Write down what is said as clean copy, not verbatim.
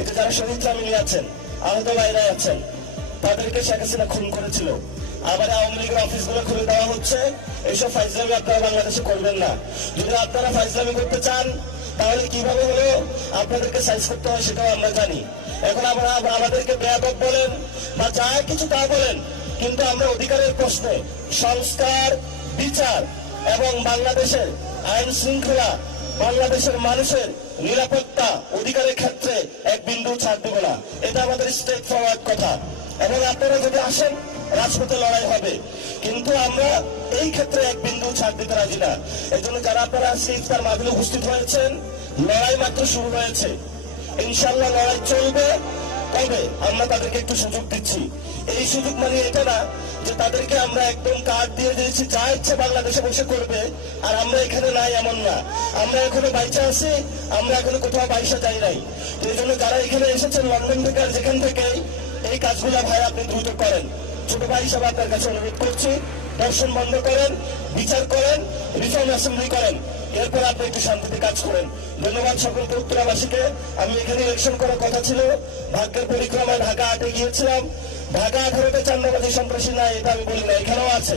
এতে যারা শহীদ জামিনে আছেন, আহত ভাইরা আছেন, তাদেরকে শেখ হাসিনা খুন করেছিল। আবার আওয়ামী লীগের অফিসগুলো খুলে দেওয়া হচ্ছে। এইসব ফাইজলামি আপনারা বাংলাদেশে করবেন না। যদি আপনারা ফাইজলামি করতে চান তাহলে কিভাবে হলো আপনাদেরকে সাইজ করতে হয় সেটাও আমরা জানি। এখন আমরা আমাদেরকে বেয়াদব বলেন বা যা কিছু তা বলেন, কিন্তু আমরা অধিকারের প্রশ্নে সংস্কার, বিচার এবং বাংলাদেশের আইন শৃঙ্খলা, বাংলাদেশের মানুষের নিরাপত্তা অধিকারের ক্ষেত্রে এক বিন্দু ছাড় দেব না। এটা আমাদের স্ট্রেট ফরওয়ার্ড কথা। এবং আপনারা যদি আসেন রাজপথে লড়াই হবে, কিন্তু আমরা এই ক্ষেত্রে এক বিন্দু ছাড় দিতে রাজি না। এই জন্য যারা আপনারা আজকে ইফতার মাহফিলে উপস্থিত হয়েছেন, লড়াই মাত্র শুরু হয়েছে। ইনশাল্লাহ লড়াই চলবে। তবে আমরা তাদেরকে একটু সুযোগ দিচ্ছি। এই সুযোগ মানে এটা না যে তাদেরকে আমরা একদম কার্ড দিয়ে দিয়েছি, যা ইচ্ছে বাংলাদেশে বসে করবে আর আমরা এখানে নাই, এমন না। আমরা এখনো বাইচা আছি, আমরা এখনো কোথাও বাইসা যাই নাই। এই জন্য যারা এখানে এসেছেন লন্ডন থেকে আর যেখান থেকে, এই কাজগুলো ভাই আপনি দ্রুত করেন। ছোট ভাই হিসাবে আপনার কাছে অনুরোধ করছি, দর্শন বন্ধ করেন, বিচার করেন, রিফর্ম অ্যাসেম্বলি করেন, এরপর আপনি একটু শান্তিতে কাজ করেন। ধন্যবাদ সকল উত্তরাবাসীকে। আমি এখানে ইলেকশন করার কথা ছিল, ভাগ্যের পরিক্রমায় ঢাকা 8-এ গিয়েছিলাম। ঢাকা 18-তে চান্দাবাজি সন্ত্রাসী নাই এটা আমি বলি না, এখানেও আছে।